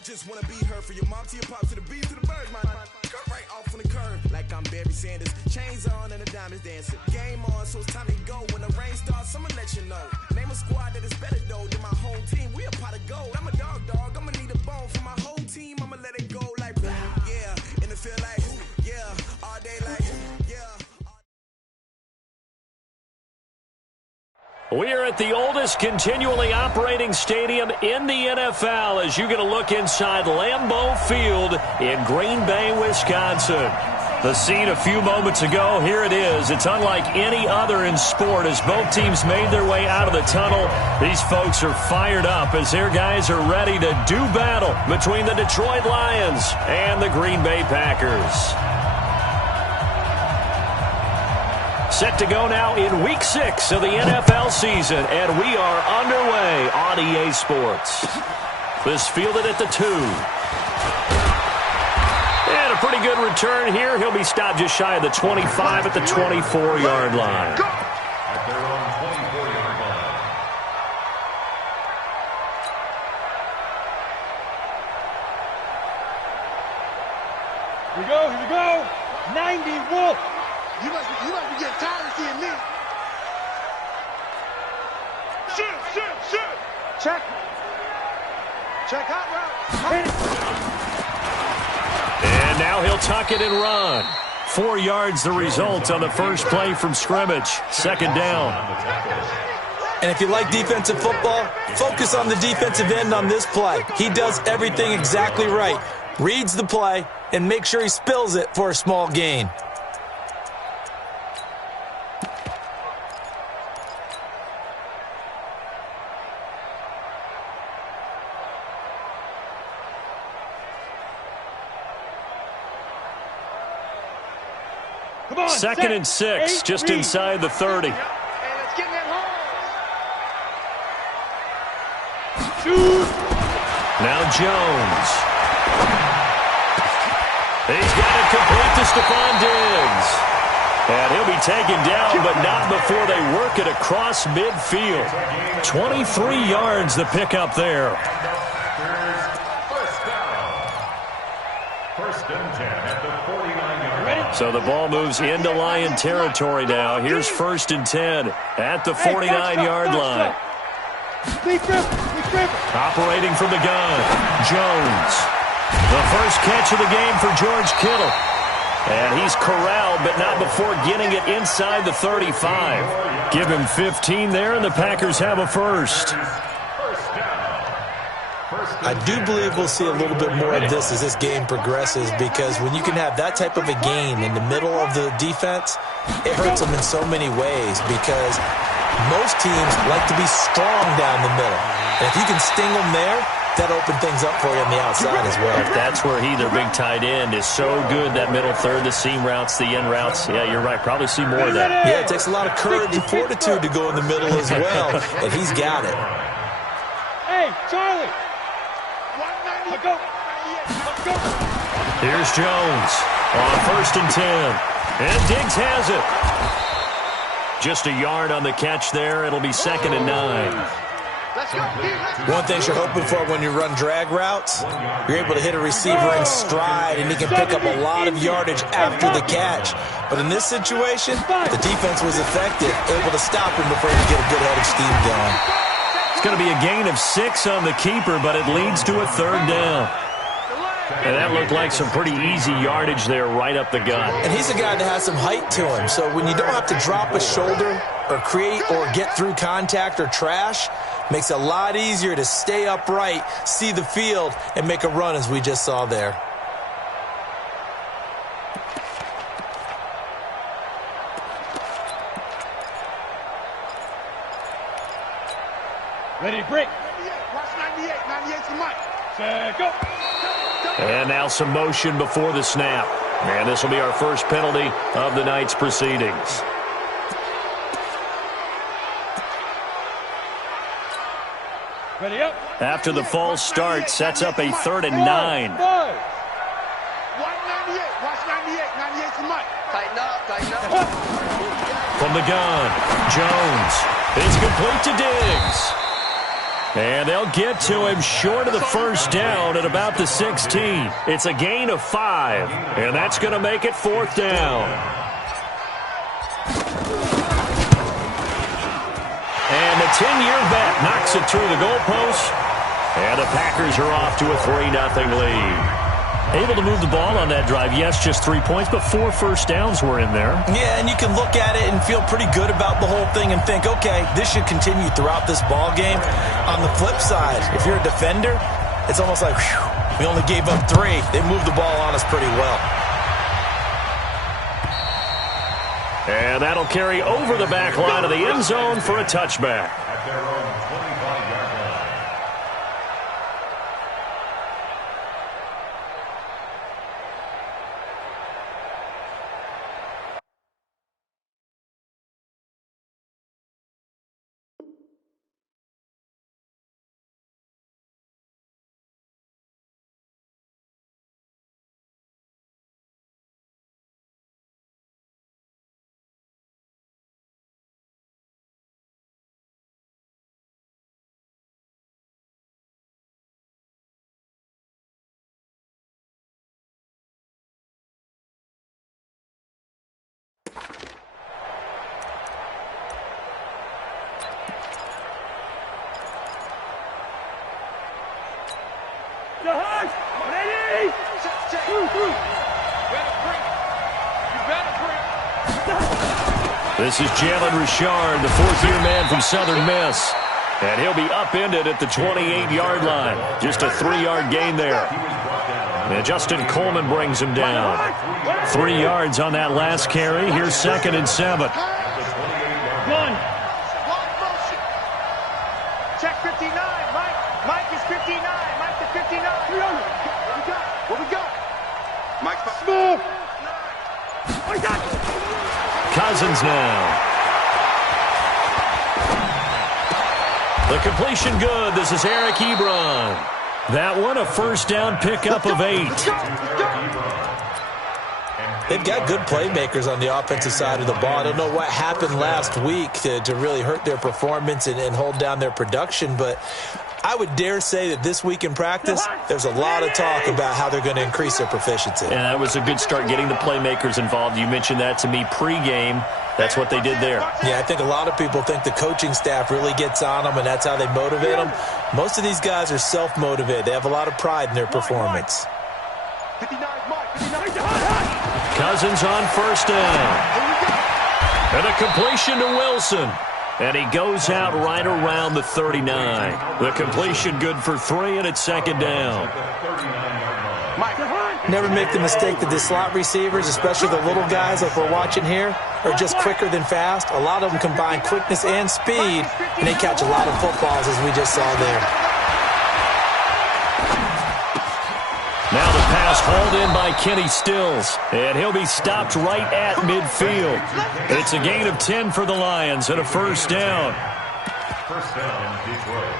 I just wanna be her for your mom to your pops to the beat to the bird, man. Cut right off on the curve like I'm Barry Sanders. Chains on and the diamonds dancing. Game on, so it's time to go. When the rain starts, I'ma let you know. Name a squad that is better though than my whole team. We a pot of gold. I'm a dog. I'ma need a bone for my whole team. I'ma let it go like yeah. In the field like yeah. All day like yeah. We are at the oldest continually operating stadium in the NFL as you get a look inside Lambeau Field in Green Bay, Wisconsin. The scene a few moments ago, here it is. It's unlike any other in sport as both teams made their way out of the tunnel. These folks are fired up as their guys are ready to do battle between the Detroit Lions and the Green Bay Packers. Set to go now in Week 6 of the NFL season, and we are underway on EA Sports. This fielded at the 2. And a pretty good return here. He'll be stopped just shy of the 25 at the 24-yard line. At their own 24-yard line. Here we go. 90 Wolf. You must be getting tired of seeing me. Shoot. Check hot route. And now he'll tuck it and run. 4 yards the result on the first play from scrimmage. Second down. And if you like defensive football, focus on the defensive end on this play. He does everything exactly right. Reads the play and makes sure he spills it for a small gain. Second and 6, just inside the 30. Hey, let's get in that hole. Now Jones. He's got it complete to Stephon Diggs. And he'll be taken down, but not before they work it across midfield. 23 yards the pickup there. First and 10 at the 49-yard line. So the ball moves into Lion territory now. Here's first and 10 at the 49-yard line. Operating from the gun, Jones. The first catch of the game for George Kittle. And he's corralled, but not before getting it inside the 35. Give him 15 there, and the Packers have a first. I do believe we'll see a little bit more of this as this game progresses, because when you can have that type of a gain in the middle of the defense, it hurts them in so many ways, because most teams like to be strong down the middle. And if you can sting them there, that opens things up for you on the outside as well. That's where he, their big tight end, is so good, that middle third, the seam routes, the end routes. Yeah, you're right. Probably see more of that. Yeah, it takes a lot of courage and fortitude to go in the middle as well, and he's got it. Hey, Charlie. Let's go. Here's Jones on first and 10. And Diggs has it. Just a yard on the catch there. It'll be second and 9. One thing you're hoping for when you run drag routes, you're able to hit a receiver in stride, and he can pick up a lot of yardage after the catch. But in this situation, the defense was effective, able to stop him before he could get a good head of steam going. It's going to be a gain of 6 on the keeper, but it leads to a third down. And that looked like some pretty easy yardage there right up the gut. And he's a guy that has some height to him, so when you don't have to drop a shoulder or create or get through contact or trash, makes it a lot easier to stay upright, see the field, and make a run as we just saw there. Ready to break. Watch 98. 98's the mic. Set, go. And now some motion before the snap. And this will be our first penalty of the night's proceedings. Ready up. After the false start, sets up a third and 9. 198. Watch 98. 98's the mic. Tighten up. From the gun, Jones. It's complete to Diggs. And they'll get to him short of the first down at about the 16. It's a gain of 5, and that's going to make it 4th down. And the 10-year vet knocks it through the goalpost, and the Packers are off to a 3-0 lead. Able to move the ball on that drive. Yes, just 3 points, but 4 first downs were in there. Yeah, and you can look at it and feel pretty good about the whole thing and think, okay, this should continue throughout this ball game. On the flip side, if you're a defender, it's almost like, whew, we only gave up 3. They moved the ball on us pretty well. And that'll carry over the back line of the end zone for a touchback. At their own 25-yard line. Ready? This is Jalen Richard, the 4th-year man from Southern Miss. And he'll be upended at the 28-yard line. Just a 3-yard gain there. And Justin Coleman brings him down. 3 yards on that last carry. Here's 2nd and 7. One. Check 59. Mike is 59. Mike to 59. What we got? Mike Smooth. Cousins now. The completion good. This is Eric Ebron. That one a first down pickup of 8. They've got good playmakers on the offensive side of the ball. I don't know what happened last week to really hurt their performance and hold down their production, but I would dare say that this week in practice, there's a lot of talk about how they're going to increase their proficiency. And that was a good start getting the playmakers involved. You mentioned that to me pregame. That's what they did there. Yeah, I think a lot of people think the coaching staff really gets on them, and that's how they motivate them. Most of these guys are self-motivated. They have a lot of pride in their performance. 59 Mike. Cousins on first down. And a completion to Wilson. And he goes out right around the 39. The completion good for 3, and it's 2nd down. Never make the mistake that the slot receivers, especially the little guys like we're watching here, are just quicker than fast. A lot of them combine quickness and speed, and they catch a lot of footballs, as we just saw there. Now the pass hauled in by Kenny Stills, and he'll be stopped right at midfield. It's a gain of 10 for the Lions and a first down. First down, Detroit.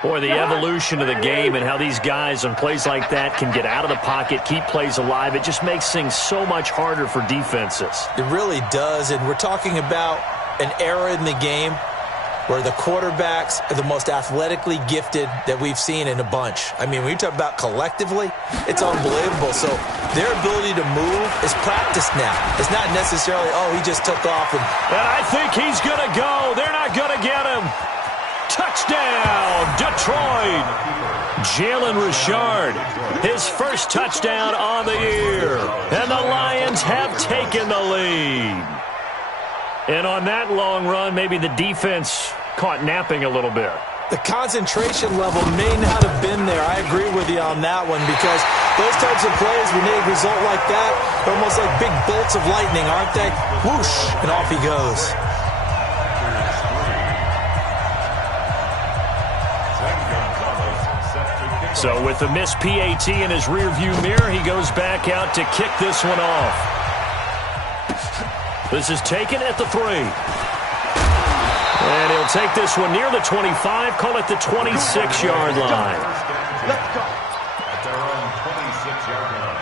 Boy, the evolution of the game and how these guys on plays like that can get out of the pocket, keep plays alive, it just makes things so much harder for defenses. It really does, and we're talking about an era in the game where the quarterbacks are the most athletically gifted that we've seen in a bunch. I mean, when you talk about collectively, it's unbelievable. So their ability to move is practiced now. It's not necessarily, oh, he just took off. And I think he's going to go. They're not going to get him. Touchdown, Detroit. Jalen Richard, his first touchdown on the year. And the Lions have taken the lead. And on that long run, maybe the defense caught napping a little bit. The concentration level may not have been there. I agree with you on that one, because those types of plays, when they result like that, they're almost like big bolts of lightning, aren't they? Whoosh, and off he goes. So with the missed PAT in his rearview mirror, he goes back out to kick this one off. This is taken at the 3. And he'll take this one near the 25, call it the 26-yard line. Let's go. At their own 26-yard line.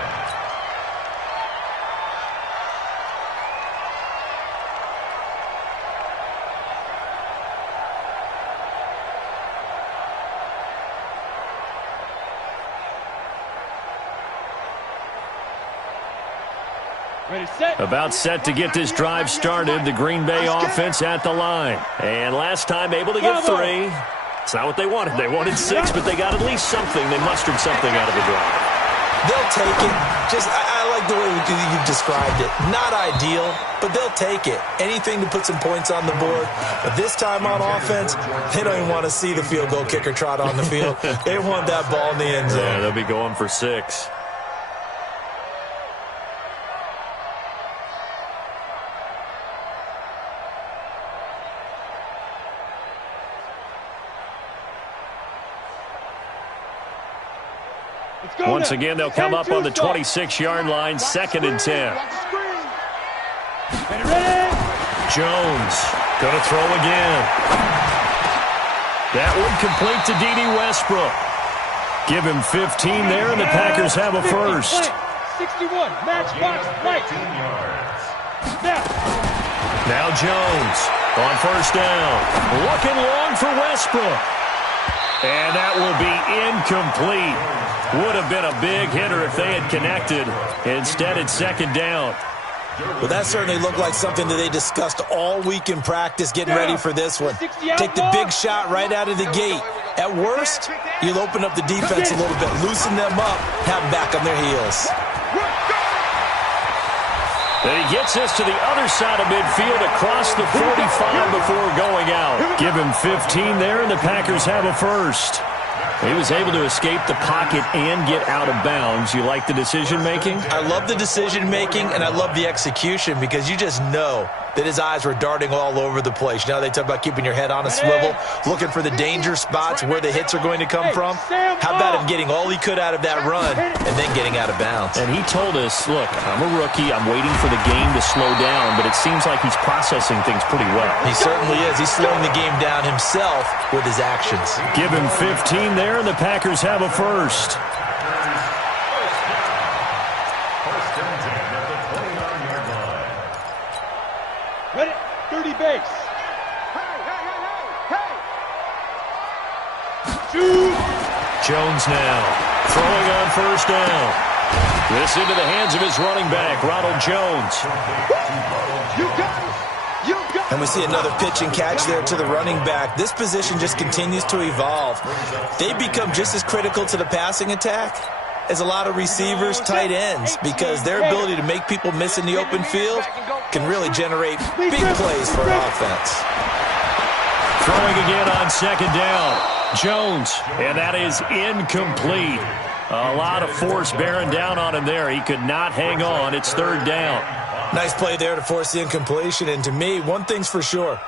About set to get this drive started. The Green Bay offense at the line. And last time able to get 3. It's not what they wanted. They wanted 6, but they got at least something. They mustered something out of the drive. They'll take it. I like the way you described it. Not ideal, but they'll take it. Anything to put some points on the board. But this time on offense, they don't even want to see the field goal kicker trot on the field. They want that ball in the end zone. Yeah, they'll be going for 6. Once again, they'll come up on the 26-yard line, 2nd and 10. Jones going to throw again. That one complete to D.D. Westbrook. Give him 15 there, and the Packers have a first. 61, match box, right. Now Jones on first down. Looking long for Westbrook. And that will be incomplete. Would have been a big hitter if they had connected. Instead, it's 2nd down. Well, that certainly looked like something that they discussed all week in practice, getting ready for this one. Take the big shot right out of the gate. At worst, you'll open up the defense a little bit, loosen them up, have them back on their heels. And he gets us to the other side of midfield across the 45 before going out. Give him 15 there, and the Packers have a first. He was able to escape the pocket and get out of bounds. You like the decision-making? I love the decision-making, and I love the execution because you just know that his eyes were darting all over the place. You know, they talk about keeping your head on a swivel, looking for the danger spots where the hits are going to come from. How about him getting all he could out of that run and then getting out of bounds? And he told us, look, I'm a rookie. I'm waiting for the game to slow down, but it seems like he's processing things pretty well. He certainly is. He's slowing the game down himself with his actions. Give him 15 there, and the Packers have a first. Ready, 30 base. Shoot. Jones now throwing on first down. This into the hands of his running back, Ronald Jones. And we see another pitch and catch there to the running back. This position just continues to evolve. They become just as critical to the passing attack as a lot of receivers, tight ends, because their ability to make people miss in the open field can really generate big plays for an offense. Throwing again on 2nd down. Jones, and that is incomplete. A lot of force bearing down on him there. He could not hang on. It's 3rd down. Nice play there to force the incompletion. And to me, one thing's for sure.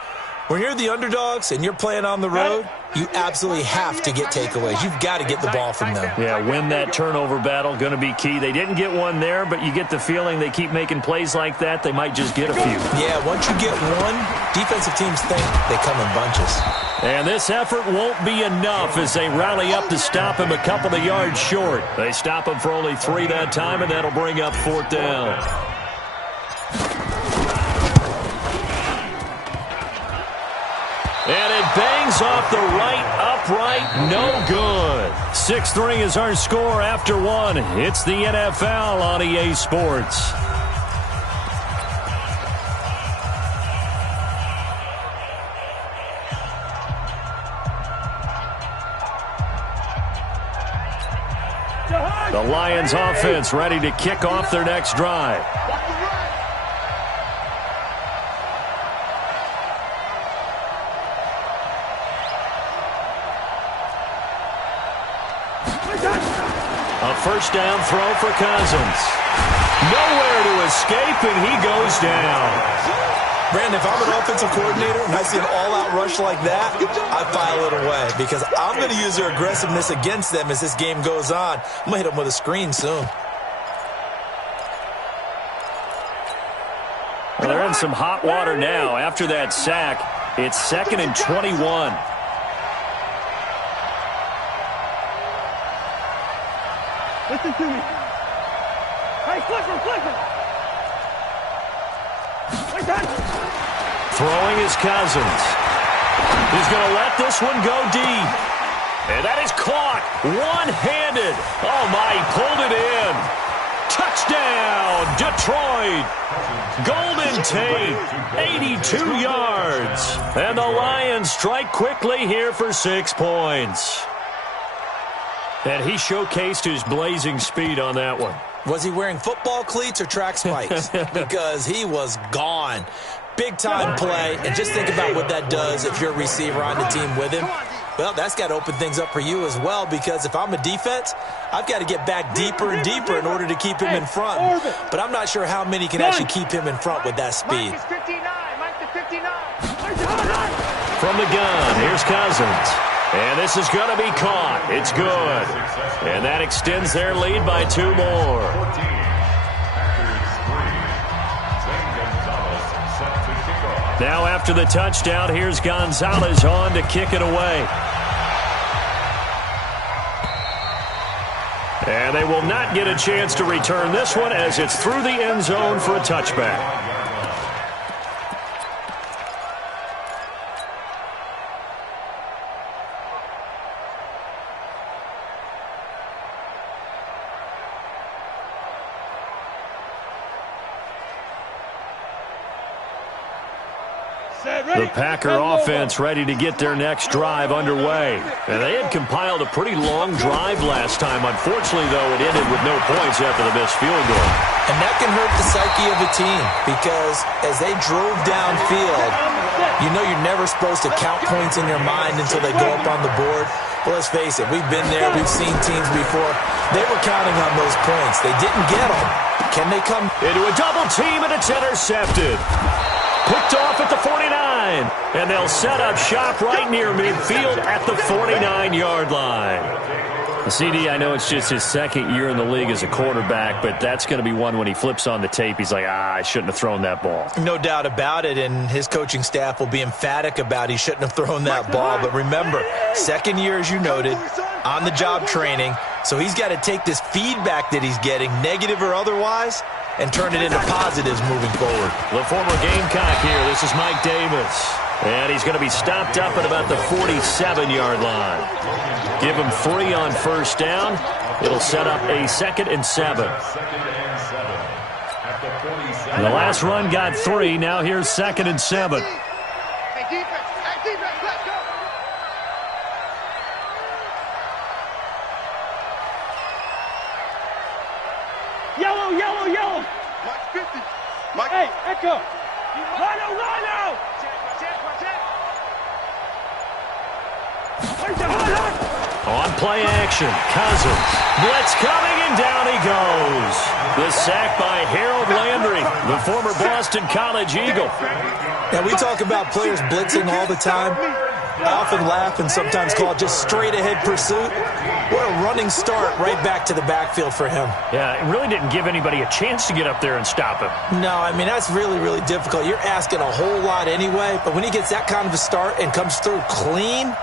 When you're the underdogs and you're playing on the road, you absolutely have to get takeaways. You've got to get the ball from them. Yeah, win that turnover battle, going to be key. They didn't get one there, but you get the feeling they keep making plays like that, they might just get a few. Yeah, once you get one, defensive teams think they come in bunches. And this effort won't be enough as they rally up to stop him a couple of yards short. They stop him for only 3 that time, and that'll bring up 4th down. And it bangs off the right upright, no good. 6-3 is our score after 1. It's the NFL on EA Sports. The Lions offense ready to kick off their next drive. A first down throw for Cousins. Nowhere to escape, and he goes down. Brandon, if I'm an offensive coordinator and I see an all-out rush like that, I file it away because I'm going to use their aggressiveness against them as this game goes on. I'm going to hit them with a screen soon. Well, they're in some hot water now. After that sack, it's 2nd and 21. Listen to me. Hey, Clifford. Throwing is Cousins. He's going to let this one go deep. And that is caught one-handed. Oh, my, he pulled it in. Touchdown, touchdown, Detroit. Golden Tate, 82 yards. And the Lions strike quickly here for 6 points. And he showcased his blazing speed on that one. Was he wearing football cleats or track spikes? Because he was gone. Big-time play, and just think about what that does if you're a receiver on the team with him. Well, that's got to open things up for you as well, because if I'm a defense, I've got to get back deeper and deeper in order to keep him in front. But I'm not sure how many can actually keep him in front with that speed. Mike is 59. Mike to 59. From the gun, here's Cousins. And this is going to be caught. It's good. And that extends their lead by 2 more. Now after the touchdown, here's Gonzalez on to kick it away. And they will not get a chance to return this one as it's through the end zone for a touchback. The Packer offense ready to get their next drive underway. And they had compiled a pretty long drive last time. Unfortunately, though, it ended with no points after the missed field goal. And that can hurt the psyche of a team, because as they drove downfield, you know you're never supposed to count points in your mind until they go up on the board. Well, let's face it, we've been there. We've seen teams before. They were counting on those points. They didn't get them. Can they come into a double team, and it's intercepted? Picked off at the 49, and they'll set up shop right near midfield at the 49-yard line. CD, I know it's just his second year in the league as a quarterback, but that's going to be one when he flips on the tape. He's like, I shouldn't have thrown that ball. No doubt about it, and his coaching staff will be emphatic about he shouldn't have thrown that ball. But remember, second year, as you noted, on-the-job training, so he's got to take this feedback that he's getting, negative or otherwise, and turn it into positives moving forward. The former Gamecock here. This is Mike Davis. And he's going to be stopped up at about the 47-yard line. Give him 3 on first down. It'll set up a 2nd and 7. The last run got 3. Now here's 2nd and 7. Hey, defense. Hey, defense. Let's go. Yellow, yellow, yellow. Mike 50. Mike. Hey, Echo. Rhino, Rhino. On play action, Cousins. Blitz coming, and down he goes. The sack by Harold Landry, the former Boston College Eagle. Now, we talk about players blitzing all the time. I often laugh and sometimes call it just straight-ahead pursuit. What a running start right back to the backfield for him. Yeah, it really didn't give anybody a chance to get up there and stop him. No, I mean, that's really, really difficult. You're asking a whole lot anyway, but when he gets that kind of a start and comes through clean,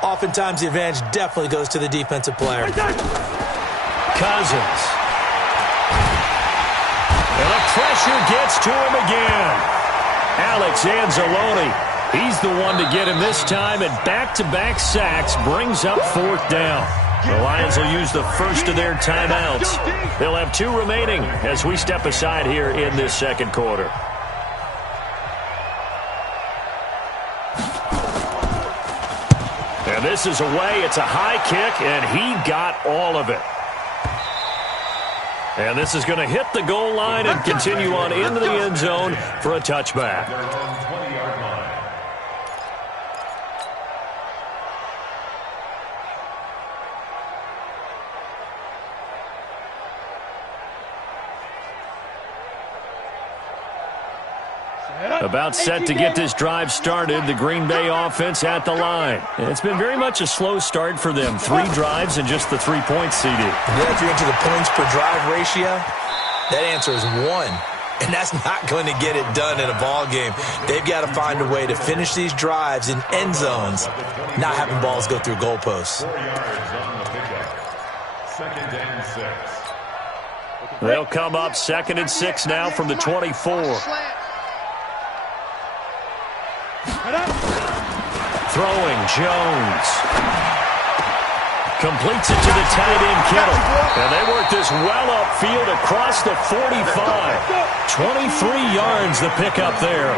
oftentimes the advantage definitely goes to the defensive player. Cousins. And the pressure gets to him again. Alex Anzalone. He's the one to get him this time, and back-to-back sacks brings up 4th down. The Lions will use the first of their timeouts. They'll have 2 remaining as we step aside here in this second quarter. And this is away. It's a high kick, and he got all of it. And this is going to hit the goal line and continue on into the end zone for a touchback. About set to get this drive started, the Green Bay offense at the line. It's been very much a slow start for them. 3 drives and just the 3 points, CD. Yeah, if you're into the points per drive ratio, that answer is 1. And that's not going to get it done in a ball game. They've got to find a way to finish these drives in end zones, not having balls go through goalposts. 2nd and 6. They'll come up 2nd and 6 now from the 24. Throwing Jones. Completes it to the tight end, Kittle. And they work this well upfield across the 45. 23 yards the pickup there.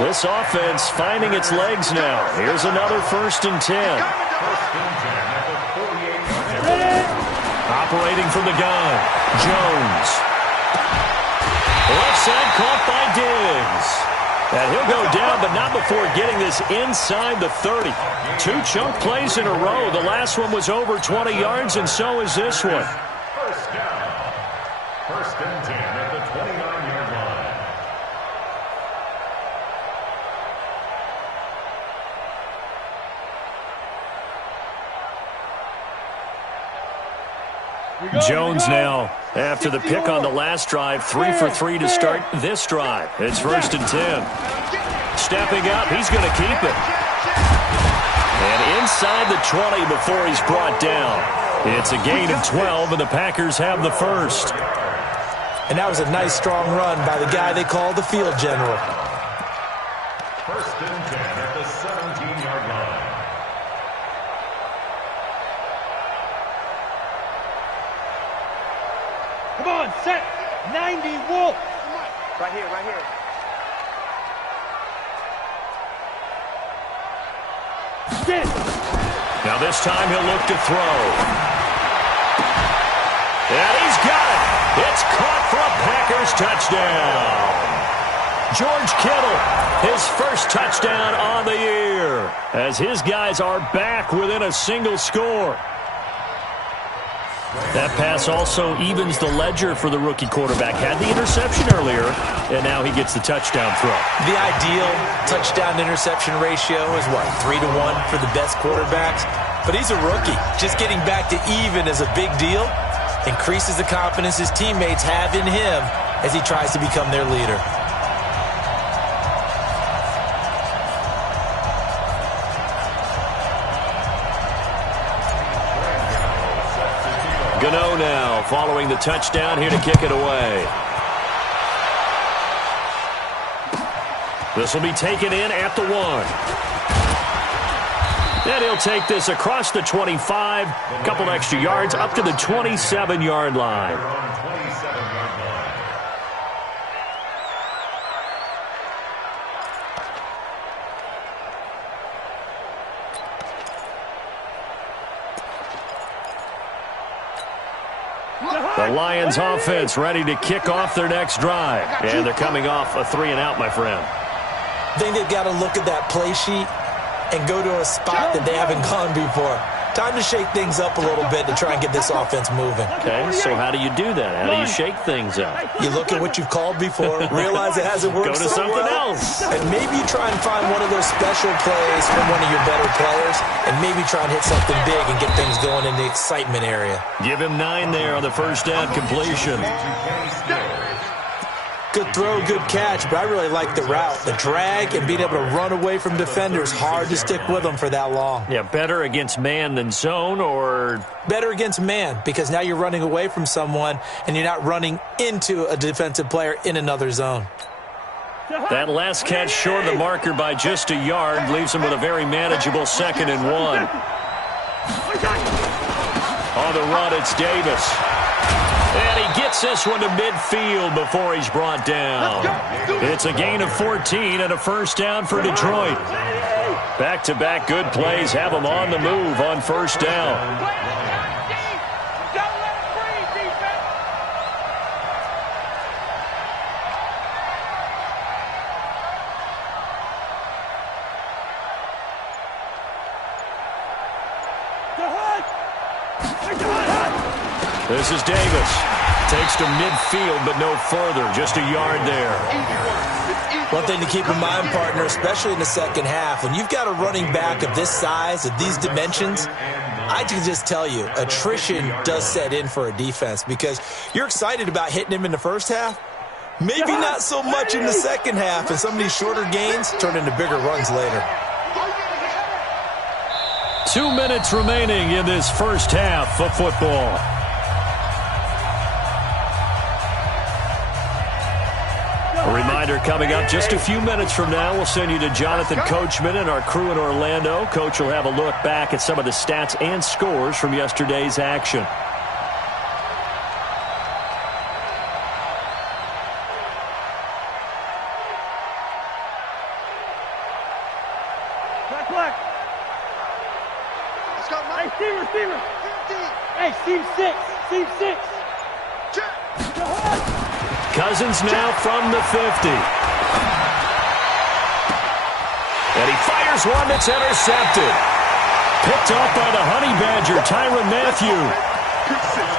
This offense finding its legs now. Here's another 1st and 10. Operating from the gun, Jones. Left side caught by Diggs. And he'll go down, but not before getting this inside the 30. 2 chunk plays in a row. The last one was over 20 yards, and so is this one. First down. 1st and 10 at the 29-yard line. Jones now, after the pick on the last drive, 3 for 3 to start this drive. It's 1st and 10. Stepping up, he's going to keep it. And inside the 20 before he's brought down. It's a gain of 12, and the Packers have the first. And that was a nice, strong run by the guy they call the field general. 1st and 10 at the 17-yard line. Come on, set. 90, Wolf. Right here, right here. Sit. Now this time he'll look to throw. And he's got it. It's caught for a Packers touchdown. George Kittle, his first touchdown on the year, as his guys are back within a single score. That pass also evens the ledger for the rookie quarterback. Had the interception earlier, and now he gets the touchdown throw. The ideal touchdown-interception ratio is, what, 3 to 1 for the best quarterbacks? But he's a rookie. Just getting back to even is a big deal. Increases the confidence his teammates have in him as he tries to become their leader. Gano now following the touchdown, here to kick it away. This will be taken in at the 1. And he'll take this across the 25, a couple extra yards up to the 27-yard line. The Lions offense ready to kick off their next drive. And they're coming off a 3-and-out, my friend. I think they've got to look at that play sheet and go to a spot that they haven't gone before. Time to shake things up a little bit to try and get this offense moving. Okay, so how do you do that? How do you shake things up? You look at what you've called before, realize it hasn't worked Go to something else. And maybe you try and find one of those special plays from one of your better players, and maybe try and hit something big and get things going in the excitement area. Give him 9 there on the first down completion. Good throw, good catch, but I really like the route. The drag and being able to run away from defenders, hard to stick with them for that long. Yeah, better against man than zone, or? Better against man, because now you're running away from someone and you're not running into a defensive player in another zone. That last catch short of the marker by just a yard leaves him with a very manageable 2nd and 1. On the run, it's Davis. And he gets this one to midfield before he's brought down. It's a gain of 14 and a first down for Detroit. Back-to-back good plays have them on the move on first down. This is Davis. Takes to midfield, but no further. Just a yard there. One thing to keep in mind, partner, especially in the second half, when you've got a running back of this size, of these dimensions, I can just tell you, attrition does set in for a defense because you're excited about hitting him in the first half. Maybe not so much in the second half, and some of these shorter gains turn into bigger runs later. 2 minutes remaining in this first half of football. A reminder coming up just a few minutes from now, we'll send you to Jonathan Coachman and our crew in Orlando. Coach will have a look back at some of the stats and scores from yesterday's action. Let's go, Mike. Hey, receiver. 50. Hey, seam six. Check. Cousins now from the 50. And he fires one that's intercepted. Picked off by the Honey Badger, Tyrann Mathieu.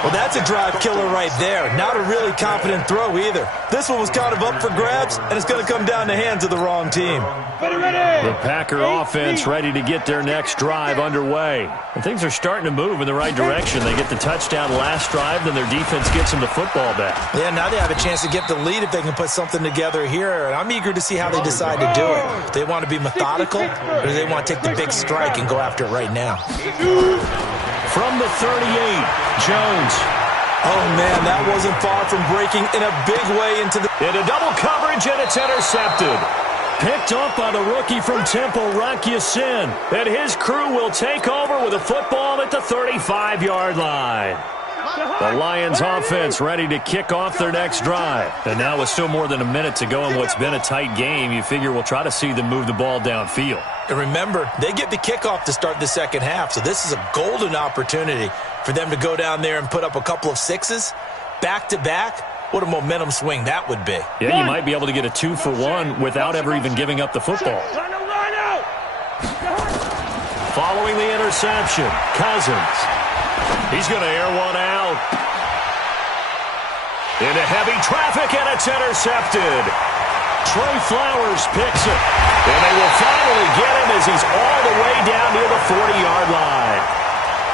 Well, that's a drive killer right there. Not a really confident throw either. This one was kind of up for grabs, and it's going to come down the hands of the wrong team. The Packer offense ready to get their next drive underway. And things are starting to move in the right direction. They get the touchdown last drive, then their defense gets them the football back. Yeah, now they have a chance to get the lead if they can put something together here, and I'm eager to see how they decide to do it. Do they want to be methodical, or do they want to take the big strike and go after it right now? From the 38, Jones. Oh, man, that wasn't far from breaking in a big way into the... Into double coverage, and it's intercepted. Picked off by the rookie from Temple, Rock Ya-Sin. And his crew will take over with a football at the 35-yard line. The Lions offense ready to kick off their next drive. And now with still more than a minute to go in what's been a tight game, you figure we'll try to see them move the ball downfield. And remember, they get the kickoff to start the second half, so this is a golden opportunity for them to go down there and put up a couple of sixes back-to-back. What a momentum swing that would be. Yeah, you might be able to get a 2-for-1 without ever even giving up the football. Following the interception, Cousins. He's going to air one out. Into heavy traffic, and it's intercepted. Trey Flowers picks it. And they will finally get him as he's all the way down near the 40-yard line.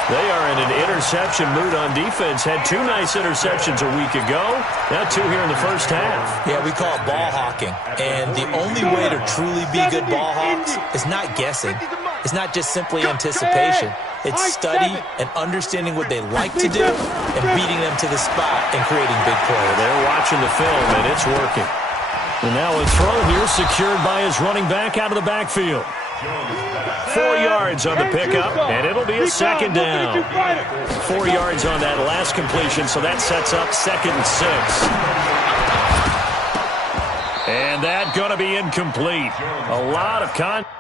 They are in an interception mood on defense. Had two nice interceptions a week ago. Now two here in the first half. Yeah, we call it ball hawking. And the only way to truly be good ball hawks is not guessing. It's not just simply anticipation. It's study and understanding what they like to do and beating them to the spot and creating big plays. They're watching the film, and it's working. And now a throw here secured by his running back out of the backfield. 4 yards on the pickup, and it'll be a second down. 4 yards on that last completion, so that sets up 2nd and 6. And that going to be incomplete. A lot of contact.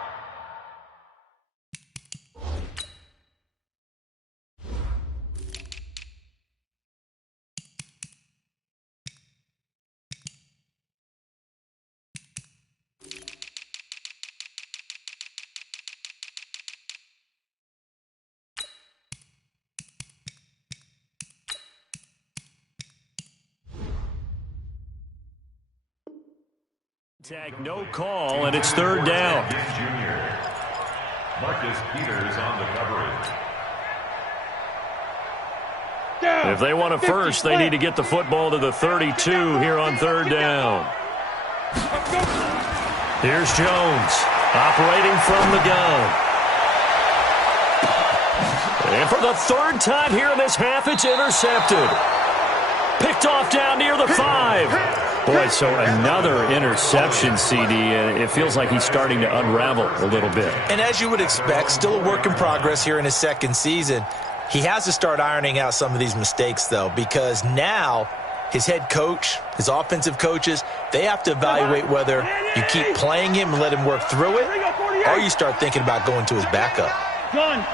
No call, and it's 3rd down. Marcus Peters on the coverage. If they want a first, they need to get the football to the 32 here on 3rd down. Here's Jones, operating from the gun. And for the 3rd time here in this half, it's intercepted. Picked off down near the 5. Boy, so another interception, CD. It feels like he's starting to unravel a little bit. And as you would expect, still a work in progress here in his 2nd season. He has to start ironing out some of these mistakes, though, because now his head coach, his offensive coaches, they have to evaluate whether you keep playing him and let him work through it, or you start thinking about going to his backup. Gun.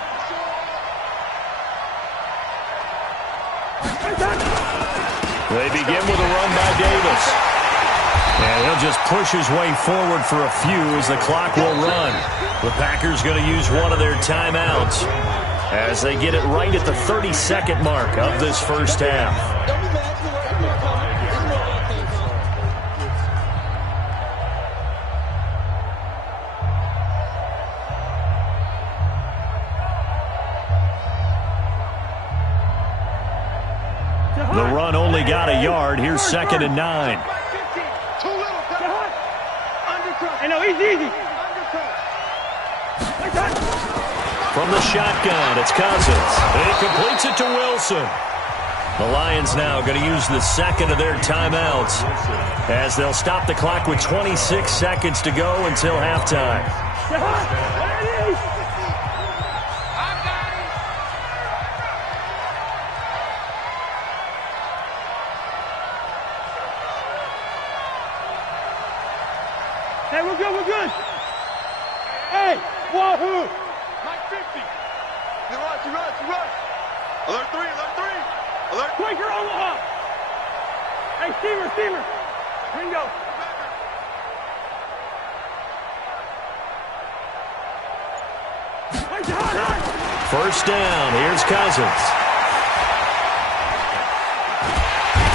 They begin with a run by Davis. And he'll just push his way forward for a few as the clock will run. The Packers going to use one of their timeouts as they get it right at the 32nd mark of this first half. The run only got a yard. Here's 2nd and 9. I know, easy. From the shotgun, it's Cousins. And he completes it to Wilson. The Lions now going to use the second of their timeouts as they'll stop the clock with 26 seconds to go until halftime. Hey, we're good, we're good. Hey, wahoo! Mike 50. He runs. Alert 3, alert 3. Alert. Quaker Omaha. Hey, steamer. Ringo. First down. Here's Cousins.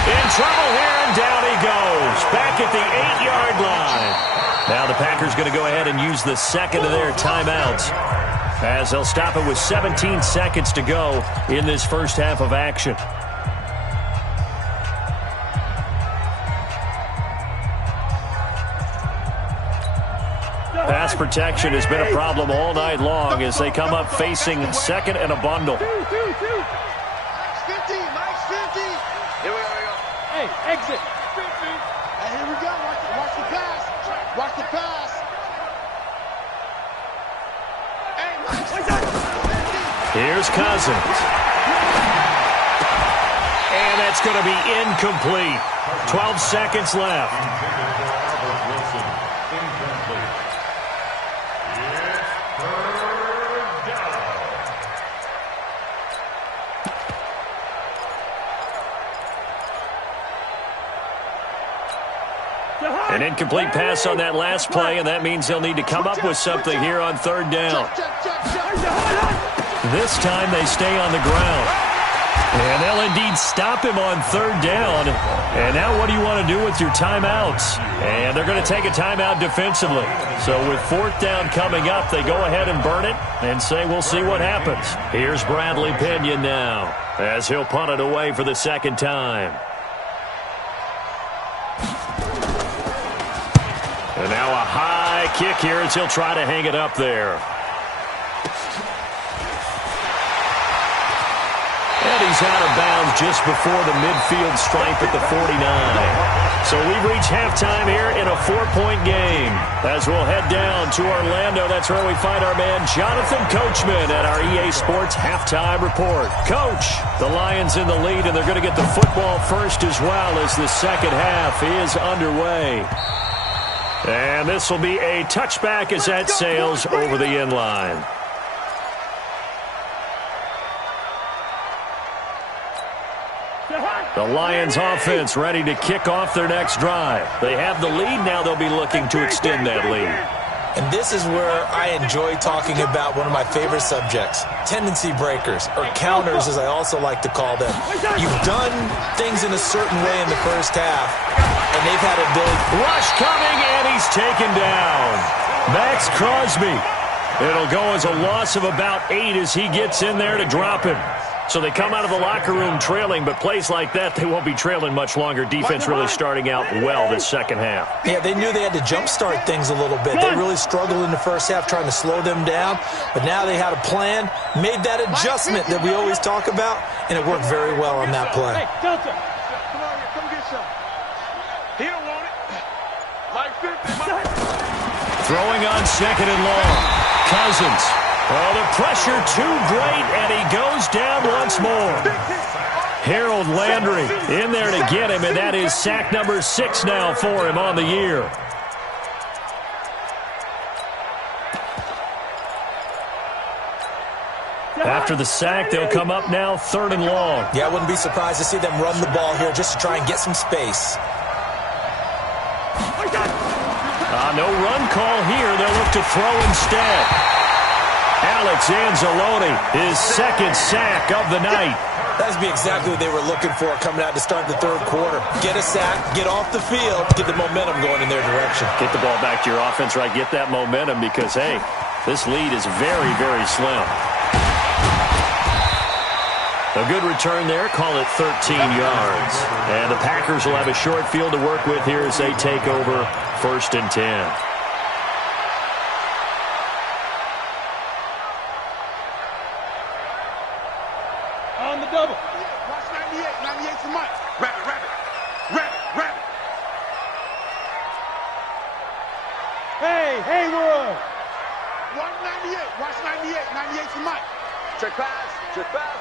In trouble here, and down he goes. Back at the 8-yard line. Now the Packers going to go ahead and use the second of their timeouts as they'll stop it with 17 seconds to go in this first half of action. Pass protection has been a problem all night long as they come up facing second and a bundle. Mike's 50. Mike's 50. Here we go. Hey, exit. 50. And here we go. Watch the pass. Watch the pass. Hey, Mike's 50. Here's Cousins. And that's going to be incomplete. 12 seconds left. An incomplete pass on that last play, and that means they'll need to come up with something here on third down. This time they stay on the ground. And they'll indeed stop him on third down. And now what do you want to do with your timeouts? And they're going to take a timeout defensively. So with fourth down coming up, they go ahead and burn it and say we'll see what happens. Here's Bradley Pinion now as he'll punt it away for the second time. And now a high kick here as he'll try to hang it up there. And he's out of bounds just before the midfield stripe at the 49. So we've reached halftime here in a 4-point game. As we'll head down to Orlando, that's where we find our man Jonathan Coachman at our EA Sports Halftime Report. Coach, the Lions in the lead, and they're going to get the football first as well as the second half is underway. And this will be a touchback as that sails over the end line. The Lions offense ready to kick off their next drive. They have the lead. Now they'll be looking to extend that lead. And this is where I enjoy talking about one of my favorite subjects, tendency breakers, or counters as I also like to call them. You've done things in a certain way in the first half, and they've had a big rush coming, and he's taken down. Max Crosby. It'll go as a loss of about 8 as he gets in there to drop him. So they come out of the locker room trailing, but plays like that, they won't be trailing much longer. Defense really starting out well this second half. Yeah, they knew they had to jumpstart things a little bit. They really struggled in the first half trying to slow them down, but now they had a plan, made that adjustment that we always talk about, and it worked very well on that play. Hey, Delta. Come on here, come get some. He don't want it. Mike 50. Throwing on second and long. Cousins. Oh, the pressure too great, and he goes down once more. Harold Landry in there to get him, and that is sack number 6 now for him on the year. After the sack, they'll come up now third and long. Yeah, I wouldn't be surprised to see them run the ball here just to try and get some space. No run call here. They'll look to throw instead. Alex Anzalone, his second sack of the night. That would be exactly what they were looking for coming out to start the third quarter. Get a sack, get off the field, get the momentum going in their direction. Get the ball back to your offense, right? Get that momentum because, hey, this lead is very, very slim. A good return there. Call it 13 yards. And the Packers will have a short field to work with here as they take over first and 10. On the double. Watch 98. Trick pass. Trick pass.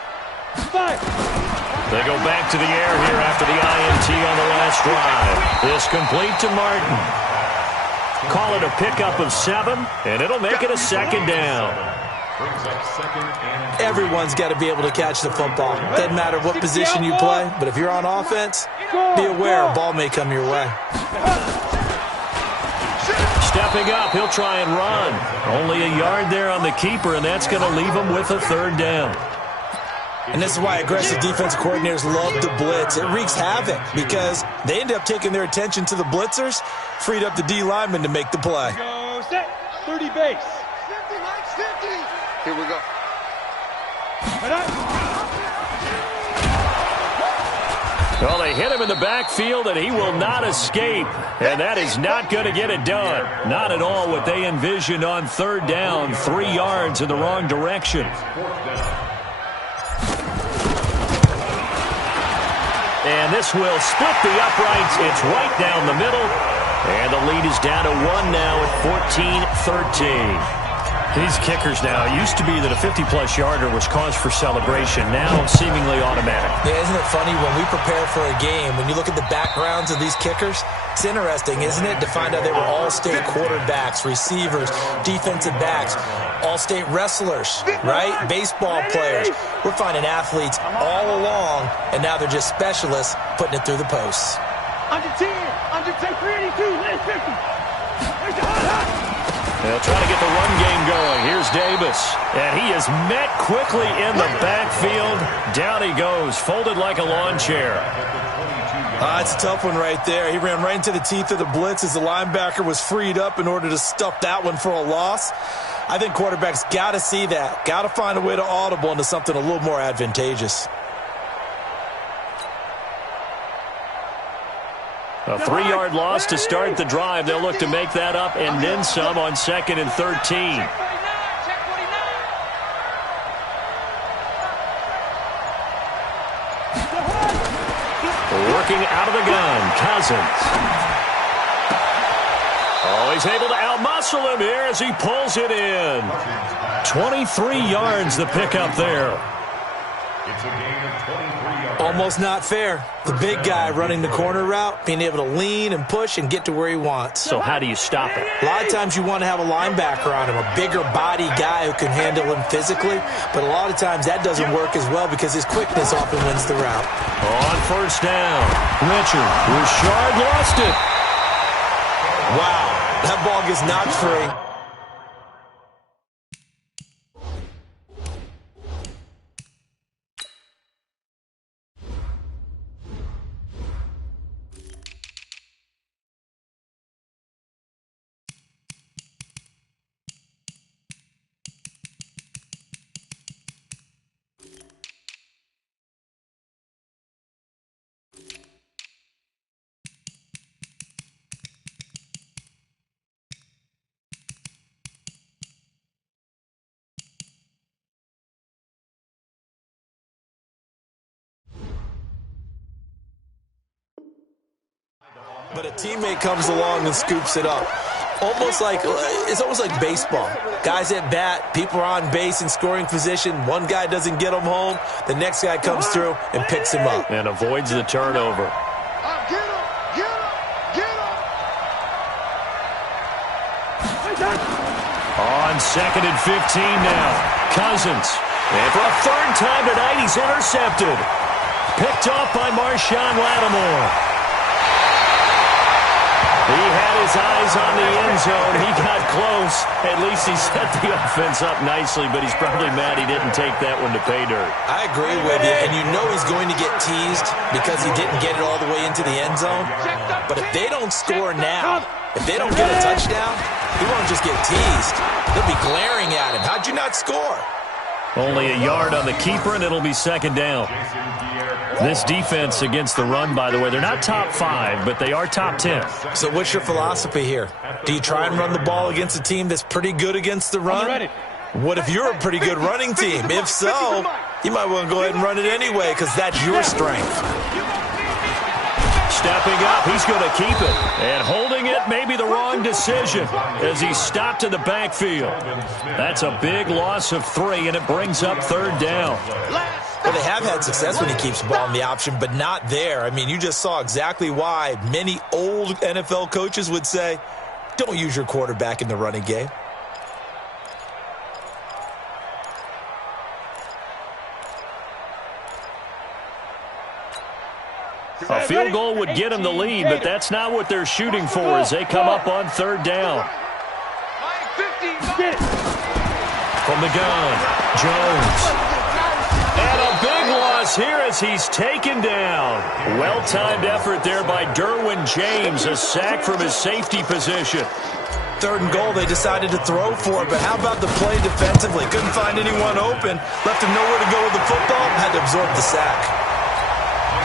They go back to the air here after the INT on the last drive. This complete to Martin. Call it a pickup of 7, and it'll make it a second down. Everyone's got to be able to catch the football. Doesn't matter what position you play, but if you're on offense, be aware a ball may come your way. Stepping up, he'll try and run. Only a yard there on the keeper, and that's going to leave him with a third down. And this is why aggressive defensive coordinators love to blitz. It wreaks havoc because they end up taking their attention to the blitzers, freed up the D lineman to make the play. Go set. 30 base. 50, Mike, 50. Here we go. Well, they hit him in the backfield, and he will not escape. And that is not going to get it done. Not at all what they envisioned on third down. 3 yards in the wrong direction. And this will split the uprights. It's right down the middle. And the lead is down to 1 now at 14-13. These kickers now, it used to be that a 50-plus yarder was cause for celebration. Now seemingly automatic. Yeah, isn't it funny when we prepare for a game, when you look at the backgrounds of these kickers, it's interesting, isn't it, to find out they were all-state quarterbacks, receivers, defensive backs, all-state wrestlers, right? Baseball players. We're finding athletes all along, and now they're just specialists putting it through the posts. Under 10, under 10, 382, last 50. There's the hot. They'll try to get the run game going. Here's Davis. And he is met quickly in the backfield. Down he goes, folded like a lawn chair. It's a tough one right there. He ran right into the teeth of the blitz as the linebacker was freed up in order to stuff that one for a loss. I think quarterbacks got to see that. Got to find a way to audible into something a little more advantageous. A 3-yard loss to start the drive. They'll look to make that up and then some on 2nd and 13. Working out of the gun, Cousins. Oh, he's able to outmuscle him here as he pulls it in. 23 yards the pickup there. It's a gain of 23 yards. Almost not fair. The big guy running the corner route, being able to lean and push and get to where he wants. So how do you stop it? A lot of times you want to have a linebacker on him, a bigger body guy who can handle him physically, but a lot of times that doesn't work as well because his quickness often wins the route. On first down, Richard lost it. Wow, that ball gets knocked free. But a teammate comes along and scoops it up. It's almost like baseball. Guys at bat, people are on base in scoring position. One guy doesn't get him home. The next guy comes through and picks him up. And avoids the turnover. On 2nd and 15 now. Cousins. And for a 3rd time tonight, he's intercepted. Picked off by Marshawn Lattimore. He had his eyes on the end zone. He got close. At least he set the offense up nicely, but he's probably mad he didn't take that one to pay dirt. I agree with you, and you know he's going to get teased because he didn't get it all the way into the end zone. But if they don't score now, if they don't get a touchdown, he won't just get teased. They'll be glaring at him. How'd you not score? Only a yard on the keeper, and it'll be 2nd down. This defense against the run, by the way, they're not top 5, but they are top 10. So what's your philosophy here? Do you try and run the ball against a team that's pretty good against the run? What if you're a pretty good running team? If so, you might want to go ahead and run it anyway because that's your strength. stepping up. He's going to keep it. And holding it may be the wrong decision as he's stopped in the backfield. That's a big loss of 3, and it brings up 3rd down. Well, they have had success when he keeps the ball in the option, but not there. I mean, you just saw exactly why many old NFL coaches would say, don't use your quarterback in the running game. A field goal would get him the lead, but that's not what they're shooting for as they come up on 3rd down. From the gun, Jones. And a big loss here as he's taken down. Well-timed effort there by Derwin James, a sack from his safety position. 3rd and goal, they decided to throw for it, but how about the play defensively? Couldn't find anyone open, left him nowhere to go with the football, had to absorb the sack.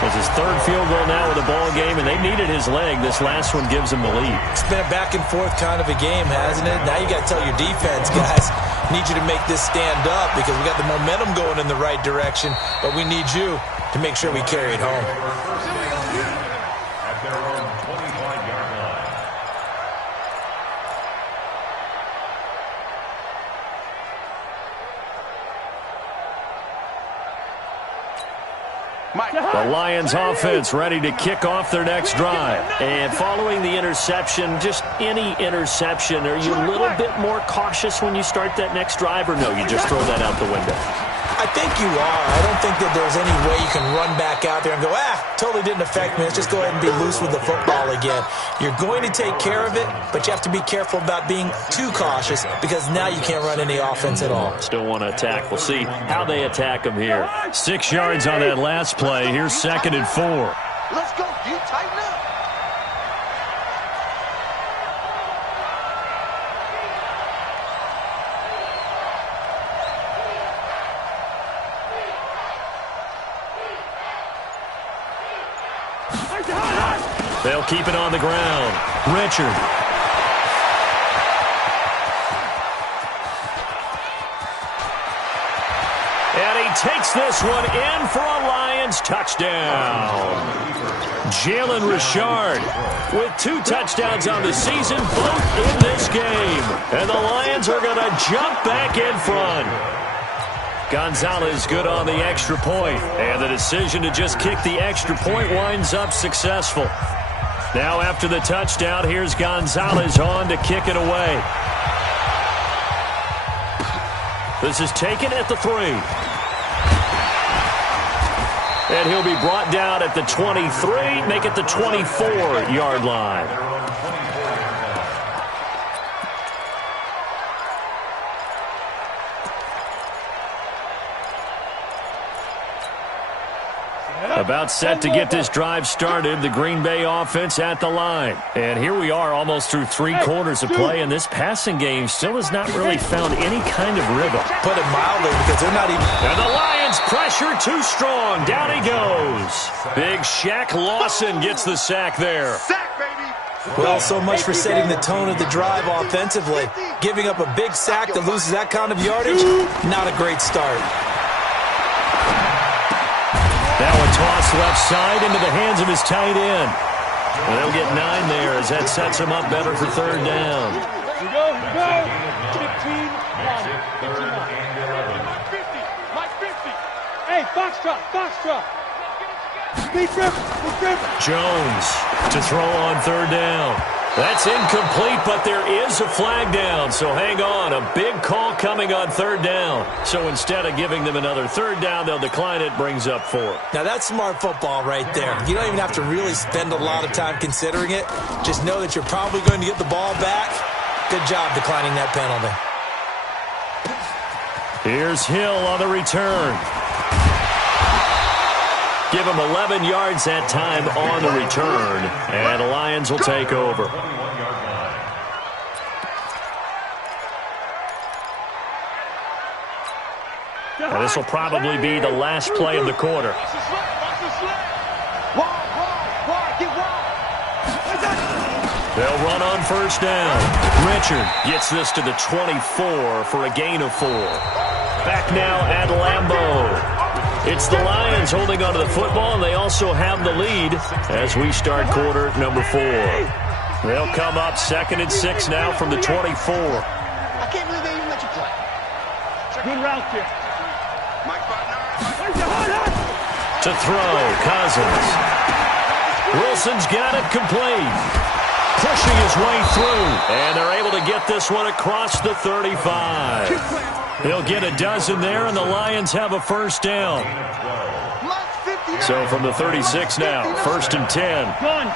It's his 3rd field goal now with a ball game, and they needed his leg. This last one gives him the lead. It's been a back-and-forth kind of a game, hasn't it? Now you got to tell your defense, guys, need you to make this stand up because we got the momentum going in the right direction, but we need you to make sure we carry it home. At their own 25-yard line. The Lions offense ready to kick off their next drive. And following the interception, just any interception, are you a little bit more cautious when you start that next drive, or no, you just throw that out the window? I think you are. I don't think that there's any way you can run back out there and go, totally didn't affect me. Let's just go ahead and be loose with the football again. You're going to take care of it, but you have to be careful about being too cautious because now you can't run any offense at all. Still want to attack. We'll see how they attack him here. 6 yards on that last play. Here's 2nd and 4. Let's go, dude. Tighten up. They'll keep it on the ground. Richard. And he takes this one in for a Lions touchdown. Jalen Richard with 2 touchdowns on the season, both in this game. And the Lions are going to jump back in front. Gonzalez good on the extra point. And the decision to just kick the extra point winds up successful. Now after the touchdown, here's Gonzalez on to kick it away. This is taken at the 3. And he'll be brought down at the 23, make it the 24-yard line. About set to get this drive started, the Green Bay offense at the line. And here we are almost through 3 quarters of play, and this passing game still has not really found any kind of rhythm. Put it mildly because they're not even... And the Lions pressure too strong. Down he goes. Big Shaq Lawson gets the sack there. Sack, baby. Well, so much for setting the tone of the drive offensively. Giving up a big sack that loses that kind of yardage, not a great start. Now a toss left side into the hands of his tight end. And they'll get 9 there as that sets him up better for 3rd down. Here we go. 15, 1. Mike 50. Hey, Foxtrot. Speed grip. Jones to throw on 3rd down. That's incomplete, but there is a flag down, so hang on. A big call coming on 3rd down. So instead of giving them another 3rd down, they'll decline it, brings up 4. Now, that's smart football right there. You don't even have to really spend a lot of time considering it. Just know that you're probably going to get the ball back. Good job declining that penalty. Here's Hill on the return. Give him 11 yards that time on the return, and the Lions will take over. Now, this will probably be the last play of the quarter. They'll run on 1st down. Richard gets this to the 24 for a gain of 4. Back now at Lambeau. It's the Lions holding onto the football, and they also have the lead as we start quarter number 4. They'll come up 2nd and 6 now from the 24. I can't believe they even let you play. Good route here. To throw, Cousins. Wilson's got it complete. Pushing his way through, and they're able to get this one across the 35. They'll get a dozen there, and the Lions have a first down. So from the 36 now, 1st and 10. Gun.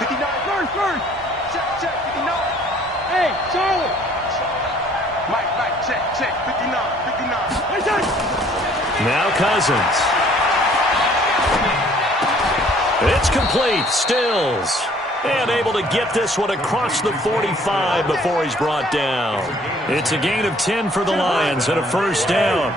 59. First. Check, 59. Hey, Charlie. Mike, check, 59. Now Cousins. It's complete. Stills. And able to get this one across the 45 before he's brought down. It's a gain of 10 for the Lions and a first down.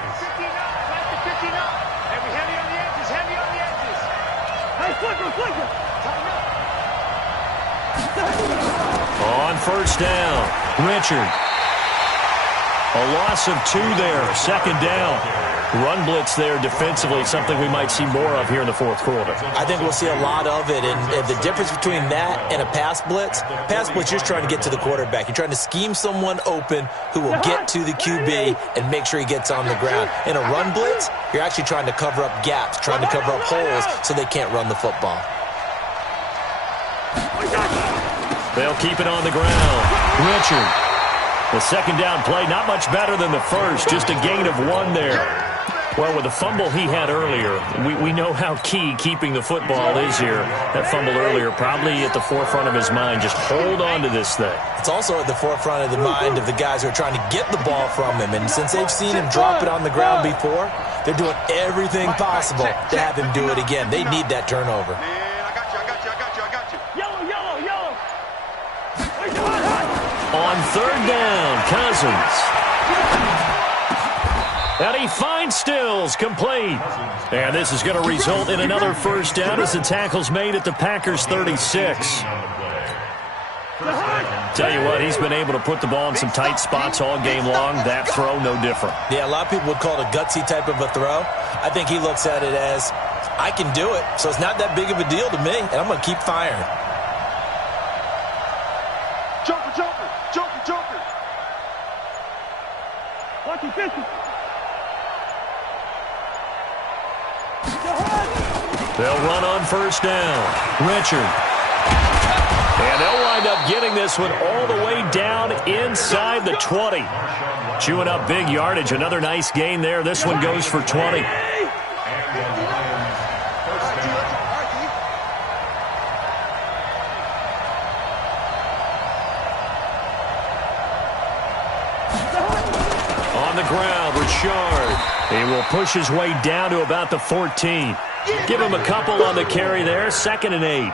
On first down, Richard. A loss of 2 there, 2nd down. Run blitz there defensively, something we might see more of here in the 4th quarter. I think we'll see a lot of it, and the difference between that and a pass blitz, you're just trying to get to the quarterback. You're trying to scheme someone open who will get to the QB and make sure he gets on the ground. In a run blitz, you're actually trying to cover up gaps, trying to cover up holes so they can't run the football. They'll keep it on the ground. Richard. The 2nd down play, not much better than the first, just a gain of 1 there. Well, with the fumble he had earlier, we know how key keeping the football is here. That fumble earlier probably at the forefront of his mind. Just hold on to this thing. It's also at the forefront of the mind of the guys who are trying to get the ball from him. And since they've seen him drop it on the ground before, they're doing everything possible to have him do it again. They need that turnover. I got you. Yellow. On 3rd down, Cousins. And he finds Stills, complete. And this is going to result in another first down as the tackle's made at the Packers' 36. Tell you what, he's been able to put the ball in some tight spots all game long. That throw, no different. Yeah, a lot of people would call it a gutsy type of a throw. I think he looks at it as, I can do it, so it's not that big of a deal to me, and I'm going to keep firing. Joker. Lucky 50. They'll run on first down. Richard. And they'll wind up getting this one all the way down inside the 20. Chewing up big yardage. Another nice gain there. This one goes for 20. On the ground, Richard. He will push his way down to about the 14. Give him a couple on the carry there. 2nd and 8.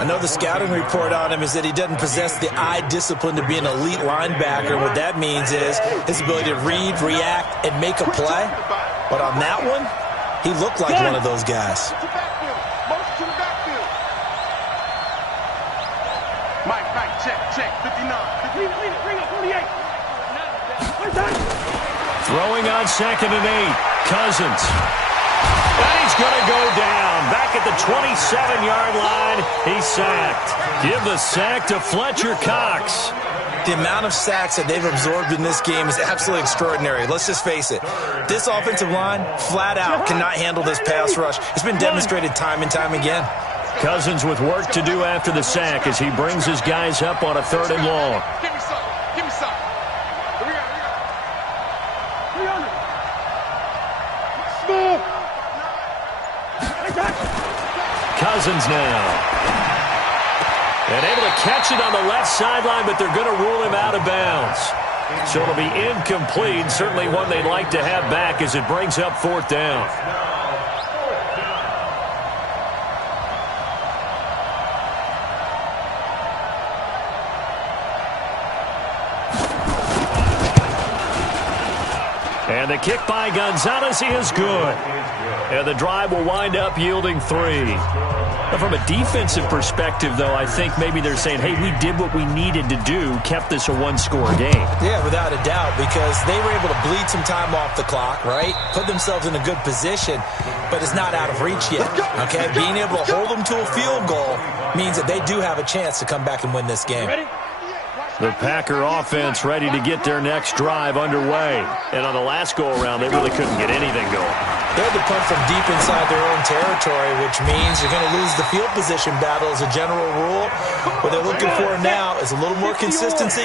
I know the scouting report on him is that he doesn't possess the eye discipline to be an elite linebacker. What that means is his ability to read, react, and make a play. But on that one, he looked like one of those guys. Mike, check, 59. Bring up 48. Throwing on 2nd and 8. Cousins. And he's going to go down. Back at the 27-yard line. He's sacked. Give the sack to Fletcher Cox. The amount of sacks that they've absorbed in this game is absolutely extraordinary. Let's just face it. This offensive line, flat out, cannot handle this pass rush. It's been demonstrated time and time again. Cousins with work to do after the sack as he brings his guys up on a 3rd and long. Give me some. Here we go. Cousins now. And able to catch it on the left sideline, but they're going to rule him out of bounds. So it'll be incomplete. Certainly one they'd like to have back as it brings up 4th down. And the kick by Gonzalez is good. And the drive will wind up yielding 3. From a defensive perspective, though, I think maybe they're saying, hey, we did what we needed to do, kept this a one-score game. Yeah, without a doubt, because they were able to bleed some time off the clock, right? Put themselves in a good position, but it's not out of reach yet, okay? Being able to hold them to a field goal means that they do have a chance to come back and win this game. The Packer offense ready to get their next drive underway. And on the last go-around, they really couldn't get anything going. They had to punt from deep inside their own territory, which means you're going to lose the field position battle as a general rule. What they're looking for now is a little more consistency,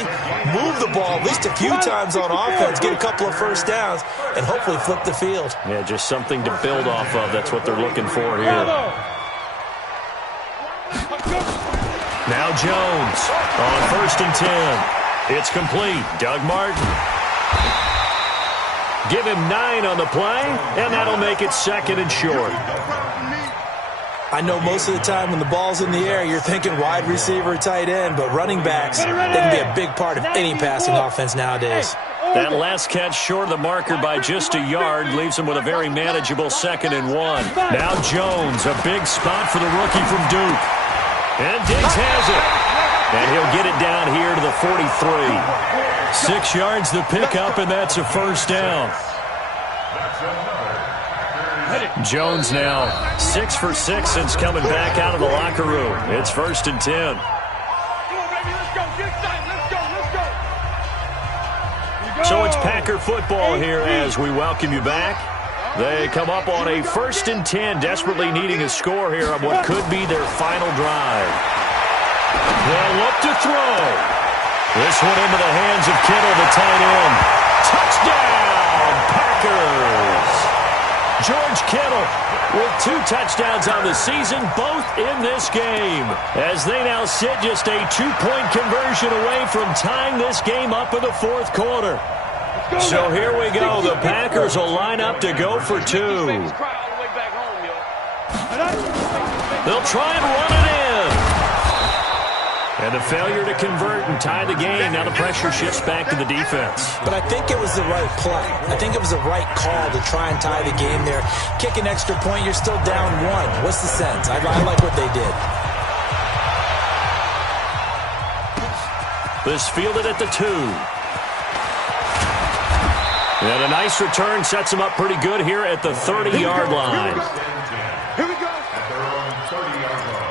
move the ball at least a few times on offense, get a couple of first downs, and hopefully flip the field. Yeah, just something to build off of. That's what they're looking for here. Now Jones on 1st and 10. It's complete. Doug Martin. Give him 9 on the play, and that'll make it 2nd and short. I know most of the time when the ball's in the air, you're thinking wide receiver, tight end, but running backs, they can be a big part of any passing offense nowadays. That last catch short of the marker by just a yard leaves him with a very manageable 2nd and 1. Now Jones, a big spot for the rookie from Duke. And Diggs has it. And he'll get it down here to the 43. 6 yards the pickup, and that's a first down. Jones now 6 for 6 since coming back out of the locker room. It's 1st and 10. So it's Packer football here as we welcome you back. They come up on a 1st and 10, desperately needing a score here on what could be their final drive. They'll look to throw. This one into the hands of Kittle, the tight end. Touchdown, Packers! George Kittle with 2 touchdowns on the season, both in this game, as they now sit just a 2-point conversion away from tying this game up in the 4th quarter. So here we go. The Packers will line up to go for 2. They'll try and run it in. And a failure to convert and tie the game. Now the pressure shifts back to the defense. But I think it was the right play. I think it was the right call to try and tie the game there. Kick an extra point, you're still down 1. What's the sense? I like what they did. This fielded at the 2. And a nice return sets him up pretty good here at the 30-yard line. Here we go. At their own 30-yard line.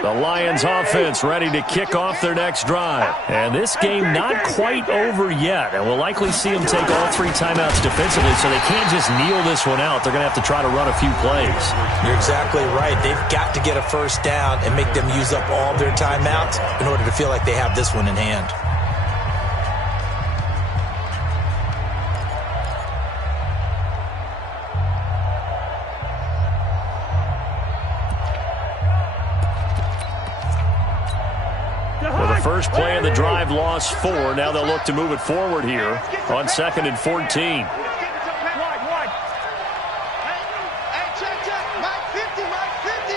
The Lions offense ready to kick off their next drive. And this game not quite over yet. And we'll likely see them take all 3 timeouts defensively, so they can't just kneel this one out. They're going to have to try to run a few plays. You're exactly right. They've got to get a first down and make them use up all their timeouts in order to feel like they have this one in hand. First play of the drive, lost 4. Now they'll look to move it forward here on 2nd and 14. Hey, check. Mike 50, Mike 50.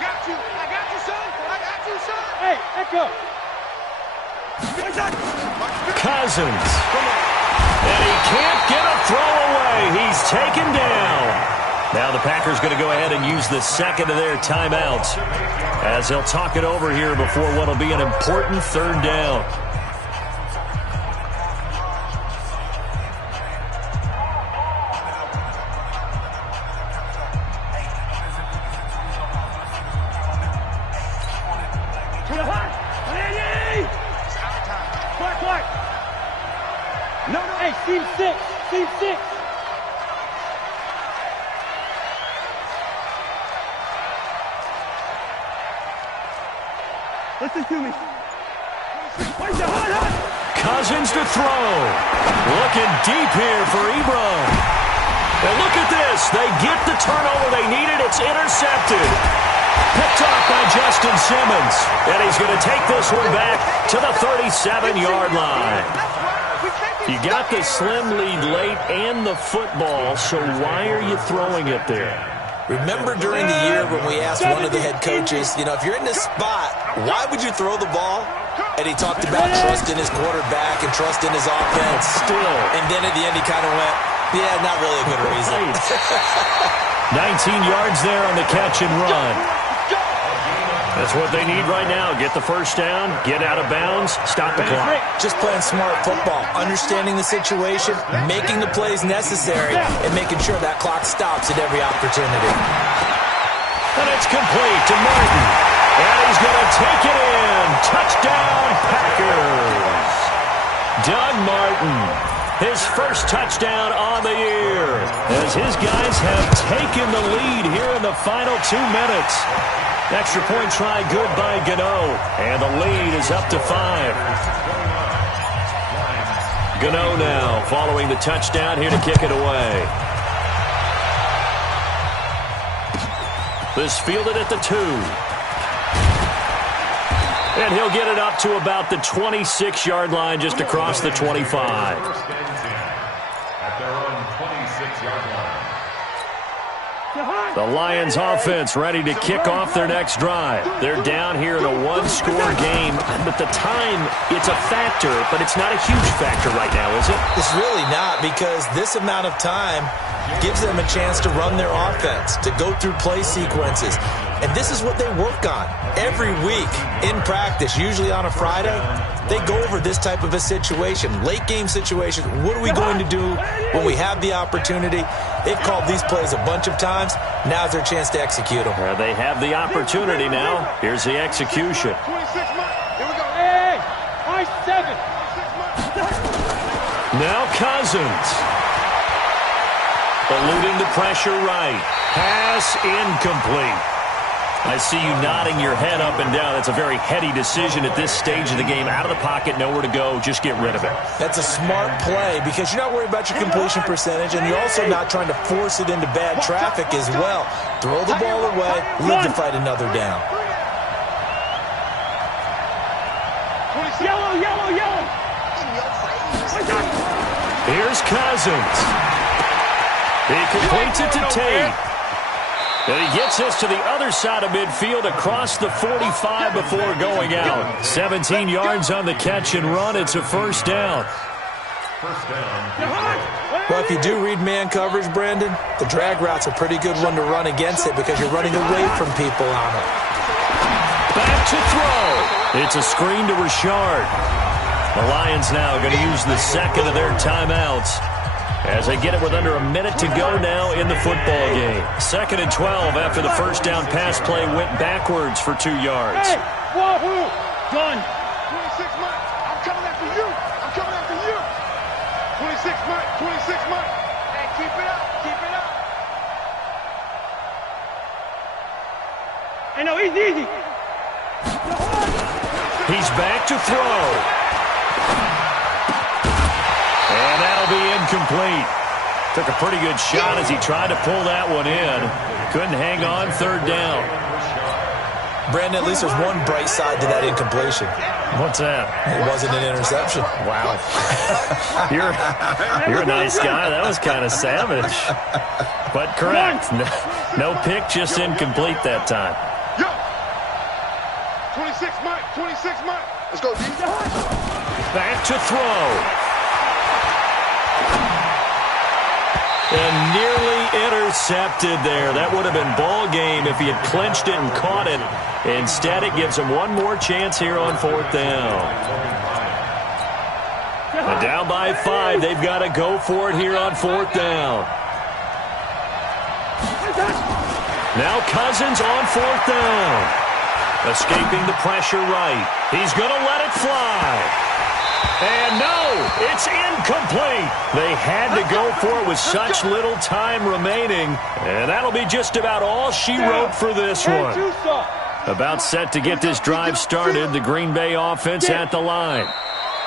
Got you. I got you, son. I got you, son. Hey, echo. Cousins. And he can't get a throw away. He's taken down. Now the Packers going to go ahead and use the 2nd of their timeouts as they'll talk it over here before what will be an important 3rd down. No, hey, Steve 6. Listen to me. Cousins to throw. Looking deep here for Ebron. And look at this. They get the turnover they needed. It's intercepted. Picked off by Justin Simmons. And he's going to take this one back to the 37-yard line. You got the slim lead late and the football, so why are you throwing it there? Remember during the year when we asked one of the head coaches, if you're in this spot, why would you throw the ball? And he talked about trust in his quarterback and trust in his offense. Still. And then at the end he kind of went, yeah, not really a good reason. 19 yards there on the catch and run. That's what they need right now. Get the first down, get out of bounds, stop the clock. Just playing smart football, understanding the situation, making the plays necessary, and making sure that clock stops at every opportunity. And it's complete to Martin. And he's going to take it in. Touchdown, Packers. Doug Martin, his first touchdown on the year, as his guys have taken the lead here in the final 2 minutes. Extra point try good by Gano, and the lead is up to 5. Gano now following the touchdown here to kick it away. This fielded at the 2. And he'll get it up to about the 26-yard line, just across the 25. First and 10 at their own 26-yard line. The Lions offense ready to kick off their next drive. They're down here in a one-score game, but the time, it's a factor, but it's not a huge factor right now, is it? It's really not, because this amount of time gives them a chance to run their offense, to go through play sequences. And this is what they work on every week in practice, usually on a Friday. They go over this type of a situation, late game situation. What are we going to do when we have the opportunity? They've called these plays a bunch of times. Now's their chance to execute them. Well, they have the opportunity now. Here's the execution. 26 months. Here we go. Hey, I 7. Now Cousins. Eluding the pressure right. Pass incomplete. I see you nodding your head up and down. That's a very heady decision at this stage of the game. Out of the pocket, nowhere to go. Just get rid of it. That's a smart play because you're not worried about your completion percentage, and you're also not trying to force it into bad traffic as well. Throw the ball away, live to fight another down. Yellow, yellow, yellow. Here's Cousins. He completes it to Tate. And he gets this to the other side of midfield across the 45 before going out. 17 yards on the catch and run. It's a first down. First down. Well, if you do read man coverage, Brandon, the drag route's a pretty good one to run against it because you're running away from people on it. Back to throw. It's a screen to Richard. The Lions now going to use the second of their timeouts as they get it with under a minute to go now in the football game. 2nd and 12 after the first down pass play went backwards for 2 yards. Hey, wahoo! Done. 26 months. I'm coming after you. I'm coming after you. 26 months. 26 months. Hey, keep it up. Keep it up. I know, easy. He's back to throw. And that'll be incomplete. Took a pretty good shot as he tried to pull that one in. Couldn't hang on, 3rd down. Brandon, at least there's one bright side to that incompletion. What's that? It wasn't an interception. Wow. You're a nice guy. That was kind of savage. But correct. No pick, just incomplete that time. Yo. 26 months. 26 months. Let's go, D. Back to throw. And nearly intercepted there. That would have been ball game if he had clinched it and caught it. Instead, it gives him one more chance here on 4th down. And down by 5. They've got to go for it here on 4th down. Now Cousins on 4th down. Escaping the pressure right. He's going to let it fly. And no, it's incomplete. They had to go for it with such little time remaining. And that'll be just about all she wrote for this one. About set to get this drive started, the Green Bay offense at the line.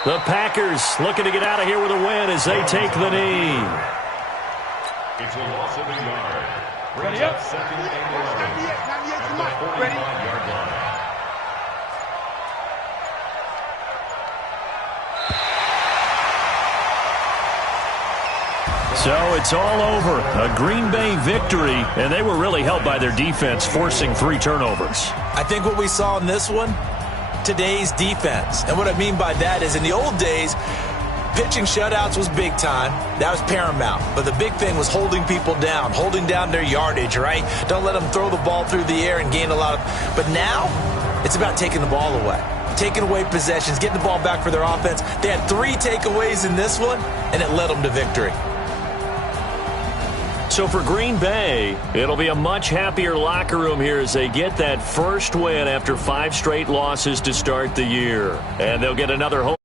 The Packers looking to get out of here with a win as they take the knee. It's a loss of a yard. Brings up 2nd and 11 at the 45-yard line. So it's all over. A Green Bay victory, and they were really helped by their defense, forcing 3 turnovers. I think what we saw in this one, today's defense. And what I mean by that is in the old days, pitching shutouts was big time. That was paramount. But the big thing was holding people down, holding down their yardage, right? Don't let them throw the ball through the air and gain a lot of... But now, it's about taking the ball away. Taking away possessions, getting the ball back for their offense. They had 3 takeaways in this one, and it led them to victory. So for Green Bay, it'll be a much happier locker room here as they get that first win after 5 straight losses to start the year. And they'll get another home.